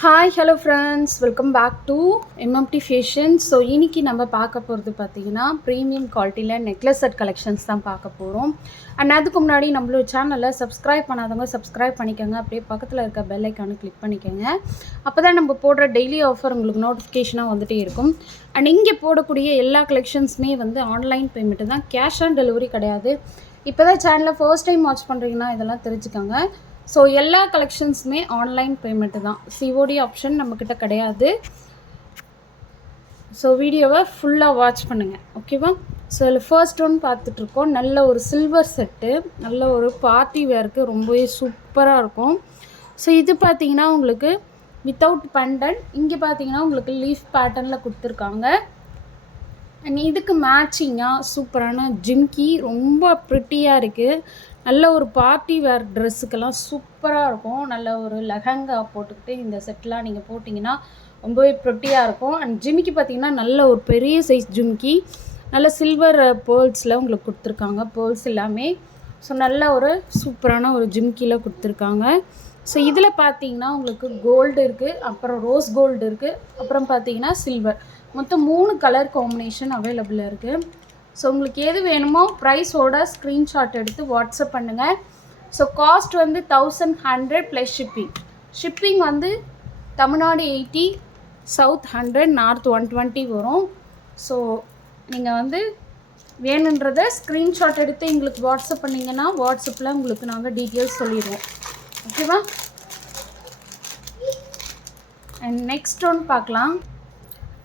Hi hello friends, welcome back to MMT fashion. So இன்றைக்கி நம்ம பார்க்க போகிறது பார்த்திங்கன்னா ப்ரீமியம் குவாலிட்டியில் நெக்லஸ் செட் கலெக்ஷன்ஸ் தான் பார்க்க போகிறோம். அண்ட் அதுக்கு முன்னாடி நம்மளோட சேனலை சப்ஸ்கிரைப் பண்ணாதவங்க சப்ஸ்கிரைப் பண்ணிக்கோங்க. அப்படியே பக்கத்தில் இருக்க பெல் ஐக்கானை கிளிக் பண்ணிக்கோங்க. அப்போ தான் நம்ம போடுற டெய்லி ஆஃபர் உங்களுக்கு நோட்டிஃபிகேஷனாக வந்துகிட்டே இருக்கும். அண்ட் இங்கே போடக்கூடிய எல்லா கலெக்ஷன்ஸுமே வந்து ஆன்லைன் பேமெண்ட்டு தான், கேஷ் ஆன் டெலிவரி கிடையாது. இப்போ தான் சேனலை ஃபர்ஸ்ட் டைம் வாட்ச் பண்ணுறீங்கன்னா இதெல்லாம் தெரிஞ்சுக்கோங்க. ஸோ எல்லா கலெக்ஷன்ஸுமே ஆன்லைன் பேமெண்ட்டு தான், சிஓடி ஆப்ஷன் நம்மக்கிட்ட கிடையாது. ஸோ வீடியோவை ஃபுல்லாக வாட்ச் பண்ணுங்கள், ஓகேவா? ஸோ இதில் ஃபர்ஸ்ட் ஒன் பார்த்துட்ருக்கோம். நல்ல ஒரு சில்வர் செட்டு, நல்ல ஒரு பார்ட்டி வேருக்கு ரொம்பவே சூப்பராக இருக்கும். ஸோ இது பார்த்திங்கன்னா உங்களுக்கு வித்தவுட் பெண்டன், இங்கே பார்த்தீங்கன்னா உங்களுக்கு லீஃப் பேட்டர்னில் கொடுத்துருக்காங்க. அண்ட் இதுக்கு மேட்சிங்காக சூப்பரான ஜிம்கி, ரொம்ப ப்ரிட்டியாக இருக்குது. நல்ல ஒரு பார்ட்டி வேர் ட்ரெஸ்ஸுக்கெல்லாம் சூப்பராக இருக்கும். நல்ல ஒரு லெஹங்கா போட்டுக்கிட்டு இந்த செட்லாம் நீங்கள் போட்டிங்கன்னா ரொம்பவே ப்ரிட்டியாக இருக்கும். அண்ட் ஜிமிக்கி பார்த்திங்கன்னா நல்ல ஒரு பெரிய சைஸ் ஜிம்கி, நல்ல சில்வர் பேர்ல்ஸில் உங்களுக்கு கொடுத்துருக்காங்க, பேர்ல்ஸ் எல்லாமே. ஸோ நல்ல ஒரு சூப்பரான ஒரு ஜிம்கியில் கொடுத்துருக்காங்க. ஸோ இதில் பார்த்தீங்கன்னா உங்களுக்கு கோல்டு இருக்குது, அப்புறம் ரோஸ் கோல்டு இருக்குது, அப்புறம் பார்த்தீங்கன்னா சில்வர், மொத்தம் 3 கலர் காம்பினேஷன் அவைலபிளாக இருக்குது. ஸோ உங்களுக்கு எது வேணுமோ ப்ரைஸோட ஸ்க்ரீன்ஷாட் எடுத்து வாட்ஸ்அப் பண்ணுங்கள். ஸோ காஸ்ட் வந்து 1100 ப்ளஸ் ஷிப்பிங். ஷிப்பிங் வந்து தமிழ்நாடு 80, சவுத் 100, நார்த் 120 வரும். ஸோ நீங்கள் வந்து வேணுன்றதை ஸ்க்ரீன்ஷாட் எடுத்து எங்களுக்கு வாட்ஸ்அப் பண்ணிங்கன்னா வாட்ஸ்அப்பில் உங்களுக்கு நாங்கள் டீட்டெயில்ஸ் சொல்லிடுவோம், ஓகேவா? அண்ட் நெக்ஸ்ட் ஒன் பார்க்கலாம்.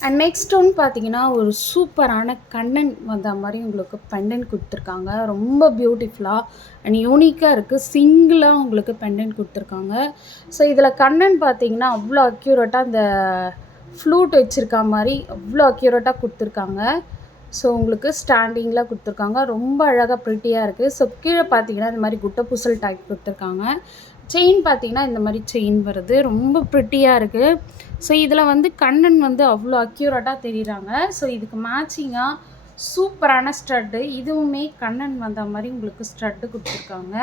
அண்ட் நெக்ஸ்ட் ஒன்று பார்த்தீங்கன்னா ஒரு சூப்பரான கண்ணன் வந்த மாதிரி உங்களுக்கு பெண்டன் கொடுத்துருக்காங்க. ரொம்ப பியூட்டிஃபுல்லாக அண்ட் யூனிக்காக இருக்குது. சிங்கிளாக உங்களுக்கு பெண்டன் கொடுத்துருக்காங்க. ஸோ இதில் கண்ணன் பார்த்தீங்கன்னா அவ்வளோ அக்யூரேட்டாக அந்த ஃப்ளூட் வச்சுருக்கா மாதிரி அவ்வளோ அக்யூரேட்டாக கொடுத்துருக்காங்க. ஸோ உங்களுக்கு ஸ்டாண்டிங்கில் கொடுத்துருக்காங்க, ரொம்ப அழகாக ப்ரிட்டியாக இருக்குது. ஸோ கீழே பார்த்தீங்கன்னா இந்த மாதிரி குட்டை பூசல் டைப் கொடுத்துருக்காங்க. செயின் பார்த்தீங்கன்னா இந்த மாதிரி செயின் வருது, ரொம்ப ப்ரிட்டியாக இருக்குது. ஸோ இதில் வந்து கண்ணன் வந்து அவ்வளோ அக்யூரேட்டாக தெரியுறாங்க. ஸோ இதுக்கு மேட்சிங்காக சூப்பரான ஸ்டட்டு, இதுவுமே கண்ணன் வந்த மாதிரி உங்களுக்கு ஸ்டட்டு கொடுத்துருக்காங்க.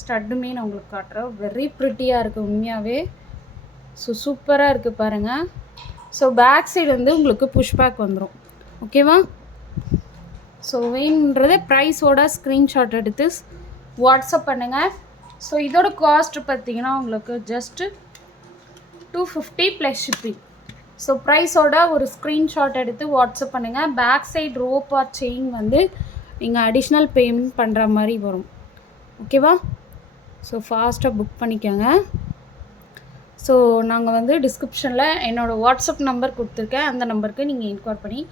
ஸ்டட்டுமே நான் உங்களுக்கு காட்டுறேன், வெரி ப்ரிட்டியாக இருக்குது உண்மையாகவே. ஸோ சூப்பராக இருக்குது பாருங்கள். ஸோ பேக் சைடு வந்து உங்களுக்கு புஷ்பேக் வந்துடும், ஓகேவா? ஸோ வேணுன்றதை ப்ரைஸோட ஸ்க்ரீன்ஷாட் எடுத்து வாட்ஸ்அப் பண்ணுங்கள். ஸோ இதோட காஸ்ட் பார்த்தீங்கன்னா உங்களுக்கு ஜஸ்ட்டு 250 ப்ளஸ் ஷிப்பிங். ஸோ ப்ரைஸோட ஒரு ஸ்க்ரீன்ஷாட் எடுத்து வாட்ஸ்அப் பண்ணுங்கள். Back side rope or chain வந்து நீங்கள் அடிஷ்னல் பேமெண்ட் பண்ணுற மாதிரி வரும், ஓகேவா? ஸோ ஃபாஸ்ட்டாக புக் பண்ணிக்கோங்க. ஸோ நாங்கள் வந்து டிஸ்கிரிப்ஷனில் என்னோடய வாட்ஸ்அப் நம்பர் கொடுத்துருக்கேன், அந்த நம்பருக்கு நீங்கள் இன்கொயர் பண்ணி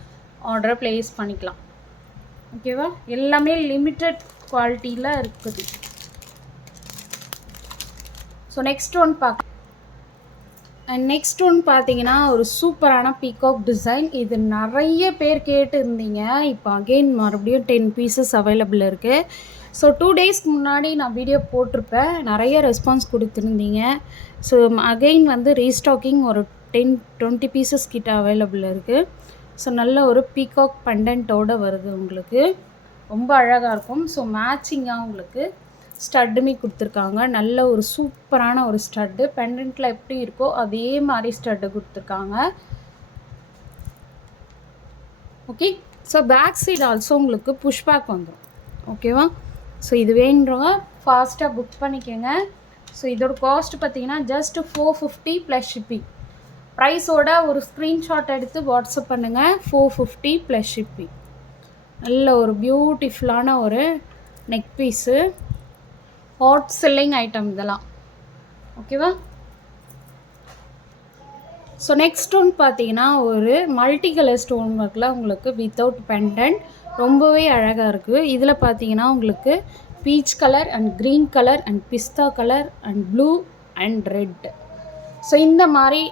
ஆர்டரை ப்ளேஸ் பண்ணிக்கலாம், ஓகேவா? எல்லாமே லிமிட்டட் குவாலிட்டியில் இருக்குது. So next one and next one பார்த்தீங்கன்னா ஒரு சூப்பரான பீகாக் டிசைன். இது நிறைய பேர் கேட்டு இருந்தீங்க. இப்போ அகெயின் மறுபடியும் 10 பீசஸ் அவைலபிள் இருக்குது. ஸோ 2 டேஸ்க்கு முன்னாடி நான் வீடியோ போட்டிருப்பேன், நிறைய ரெஸ்பான்ஸ் கொடுத்துருந்தீங்க. ஸோ அகெயின் வந்து ரீஸ்டாக்கிங் ஒரு 10-20 பீசஸ் கிட்ட அவைலபிள் இருக்குது. ஸோ நல்ல ஒரு பீகாக் பெண்டன்ட்டோடு வருது, உங்களுக்கு ரொம்ப அழகாக இருக்கும். ஸோ மேட்சிங்காக உங்களுக்கு ஸ்டட்டுமே கொடுத்துருக்காங்க. நல்ல ஒரு சூப்பரான ஒரு ஸ்டட்டு, பெண்டன்ட்டில் எப்படி இருக்கோ அதே மாதிரி ஸ்டட்டு கொடுத்துருக்காங்க, okay? So back side also உங்களுக்கு புஷ்பேக் வந்துடும், ஓகேவா? ஸோ இது வேணுன்றவங்க ஃபாஸ்ட்டாக புக் பண்ணிக்கோங்க. ஸோ இதோட காஸ்ட் பார்த்தீங்கன்னா ஜஸ்ட் 450 ப்ளஸ் ஷிப்பிங். ப்ரைஸோட ஒரு ஸ்க்ரீன்ஷாட் எடுத்து வாட்ஸ்அப் பண்ணுங்கள். 450 ப்ளஸ் ஷிப்பிங். நல்ல ஒரு பியூட்டிஃபுல்லான ஒரு neck piece, hot selling item இதெல்லாம், ஓகேவா? ஸோ நெக்ஸ்ட் ஒன் பார்த்தீங்கன்னா ஒரு மல்டி கலர் ஸ்டோன் ஒர்க்கில் உங்களுக்கு வித்தவுட் பெண்டன்ட், ரொம்பவே அழகாக இருக்குது. இதில் பார்த்தீங்கன்னா உங்களுக்கு peach colour and green colour and pista colour and blue and red. So இந்த மாதிரி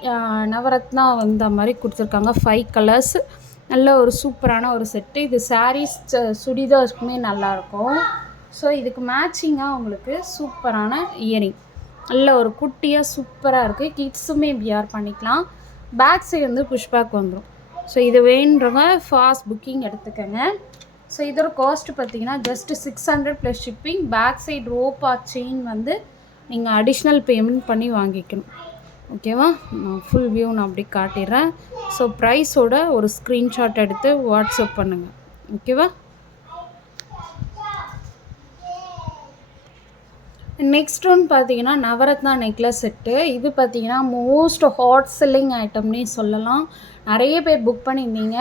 நவரத்னா வந்த மாதிரி கொடுத்துருக்காங்க. 5 கலர்ஸ், நல்ல ஒரு சூப்பரான ஒரு செட்டு. இது சாரீஸ் சுடிதார்ஸ்க்குமே நல்லாயிருக்கும். ஸோ இதுக்கு மேட்சிங்காக உங்களுக்கு சூப்பரான இயரிங், நல்ல ஒரு குட்டியாக சூப்பராக இருக்குது. கிட்ஸுமே வியர் பண்ணிக்கலாம். பேக் சைடு வந்து புஷ்பேக் வந்துடும். ஸோ இது வேணுன்றவங்க ஃபாஸ்ட் புக்கிங் எடுத்துக்கோங்க. ஸோ இதோட காஸ்ட் பார்த்தீங்கன்னா just 600 plus shipping. Back side rope or chain வந்து நீங்கள் அடிஷ்னல் பேமெண்ட் பண்ணி வாங்கிக்கணும், ஓகேவா? நான் ஃபுல் வியூ நான் அப்படி காட்டிடுறேன். ஸோ ப்ரைஸோட ஒரு ஸ்க்ரீன்ஷாட் எடுத்து வாட்ஸ்அப் பண்ணுங்கள். ஓகேவா? நெக்ஸ்ட் ஒன் பார்த்தீங்கன்னா நவரத்னா நெக்லஸ் செட்டு. இது பார்த்தீங்கன்னா மோஸ்ட் ஹாட் செல்லிங் ஐட்டம்னே சொல்லலாம். நிறைய பேர் புக் பண்ணியிருந்தீங்க.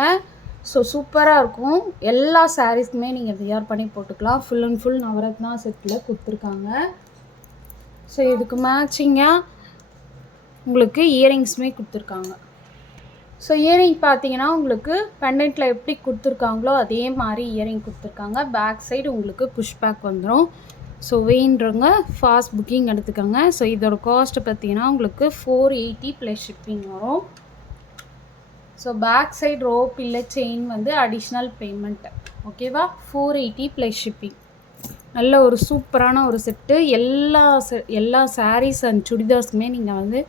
ஸோ சூப்பராக இருக்கும். எல்லா சாரீஸ்க்குமே நீங்கள் வியர் பண்ணி போட்டுக்கலாம். Full and full Navratna settle கொடுத்துருக்காங்க. ஸோ இதுக்கு மேட்சிங்காக உங்களுக்கு இயரிங்ஸுமே கொடுத்துருக்காங்க. ஸோ இயரிங் பார்த்தீங்கன்னா உங்களுக்கு பெண்டன்ட்டில் எப்படி கொடுத்துருக்காங்களோ அதே மாதிரி இயரிங் கொடுத்துருக்காங்க. பேக் சைடு உங்களுக்கு புஷ் பேக் வந்துடும். ஸோ வேணுன்றவங்க ஃபாஸ்ட் புக்கிங் எடுத்துக்கோங்க. ஸோ இதோட காஸ்ட்டு பார்த்தீங்கன்னா உங்களுக்கு 480 ப்ளஸ் ஷிப்பிங் வரும். ஸோ பேக் சைடு ரோப் இல்லை செயின் வந்து அடிஷ்னல் பேமெண்ட். ஓகேவா? 480 ப்ளஸ் ஷிப்பிங். நல்ல ஒரு சூப்பரான ஒரு செட்டு. எல்லா சாரீஸ் அண்ட் சுடிதார்ஸுமே நீங்கள் வந்து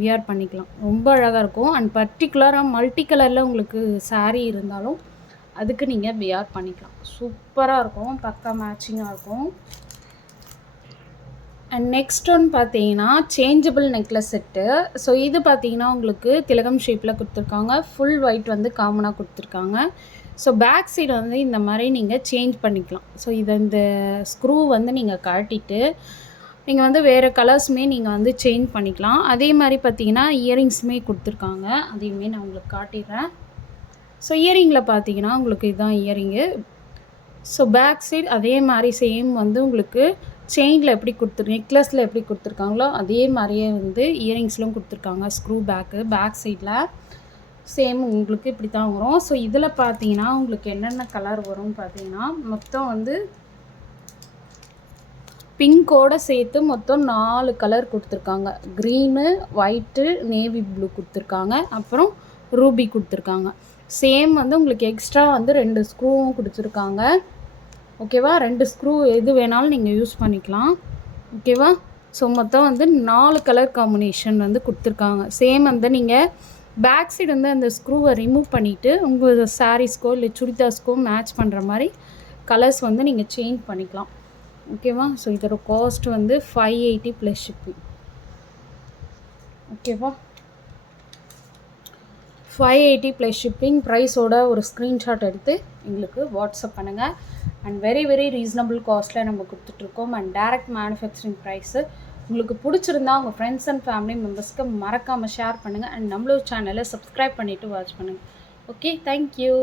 வியர் பண்ணிக்கலாம். ரொம்ப அழகாக இருக்கும். அண்ட் பர்டிகுலராக மல்டி கலரில் உங்களுக்கு சாரீ இருந்தாலும் அதுக்கு நீங்கள் வியர் பண்ணிக்கலாம். சூப்பராக இருக்கும். பக்கா மேட்சிங்காக இருக்கும். அண்ட் நெக்ஸ்ட் ஒன் பார்த்தீங்கன்னா சேஞ்சபிள் நெக்லஸ் செட்டு. ஸோ இது பார்த்தீங்கன்னா உங்களுக்கு திலகம் ஷேப்பில் கொடுத்துருக்காங்க. ஃபுல் ஒயிட் வந்து காமனாக கொடுத்துருக்காங்க. ஸோ பேக் சைடு வந்து இந்த மாதிரி நீங்கள் சேஞ்ச் பண்ணிக்கலாம். ஸோ இதை இந்த ஸ்க்ரூ வந்து நீங்கள் கழட்டிட்டு நீங்கள் வந்து வேறு கலர்ஸுமே நீங்கள் வந்து சேஞ்ச் பண்ணிக்கலாம். அதே மாதிரி பார்த்தீங்கன்னா இயரிங்ஸுமே கொடுத்துருக்காங்க. அதையுமே நான் உங்களுக்கு காட்டிடுறேன். ஸோ இயரிங்கில் பார்த்தீங்கன்னா உங்களுக்கு இதுதான் இயரிங்கு. ஸோ பேக் சைடு அதே மாதிரி சேம் வந்து உங்களுக்கு செயினில் எப்படி நெக்லஸில் எப்படி கொடுத்துருக்காங்களோ அதே மாதிரியே வந்து இயரிங்ஸ்லாம் கொடுத்துருக்காங்க. ஸ்க்ரூ பேக் சைடில் சேம் உங்களுக்கு இப்படி தான் வரும். ஸோ இதில் பார்த்தீங்கன்னா உங்களுக்கு என்னென்ன கலர் வரும்னு பார்த்தீங்கன்னா மொத்தம் வந்து பிங்கோடு சேர்த்து மொத்தம் 4 கலர் கொடுத்துருக்காங்க. க்ரீனு, ஒயிட்டு, நேவி ப்ளூ கொடுத்துருக்காங்க. அப்புறம் ரூபி கொடுத்துருக்காங்க. சேம் வந்து உங்களுக்கு எக்ஸ்ட்ரா வந்து 2 ஸ்க்ரூவும் கொடுத்துருக்காங்க. ஓகேவா? 2 ஸ்க்ரூ எது வேணாலும் நீங்கள் யூஸ் பண்ணிக்கலாம். ஓகேவா? ஸோ மொத்தம் வந்து 4 கலர் காம்பினேஷன் வந்து கொடுத்துருக்காங்க. சேம் வந்து நீங்கள் பேக் சைடு வந்து அந்த ஸ்க்ரூவை ரிமூவ் பண்ணிவிட்டு உங்கள் சாரீஸ்க்கோ இல்லை சுடிதார்ஸ்க்கோ மேட்ச் பண்ணுற மாதிரி கலர்ஸ் வந்து நீங்கள் சேஞ்ச் பண்ணிக்கலாம். ஓகேவா? ஸோ இதோட காஸ்ட் வந்து 580 ப்ளஸ் ஷிப்பிங். ஓகேவா? 580 ப்ளஸ் ஷிப்பிங். ப்ரைஸோட ஒரு ஸ்க்ரீன்ஷாட் எடுத்து எங்களுக்கு வாட்ஸ்அப் பண்ணுங்கள். அண்ட் வெரி வெரி ரீசனபிள் காஸ்ட்டில் நம்ம கொடுத்துட்ருக்கோம். And direct manufacturing price. உங்களுக்கு பிடிச்சிருந்தா உங்கள் ஃப்ரெண்ட்ஸ் அண்ட் ஃபேமிலி மெம்பர்ஸ்க்கு மறக்காமல் ஷேர் பண்ணுங்கள். அண்ட் நம்மளோட சேனலை சப்ஸ்கிரைப் பண்ணிவிட்டு வாட்ச் பண்ணுங்கள். Okay, thank you.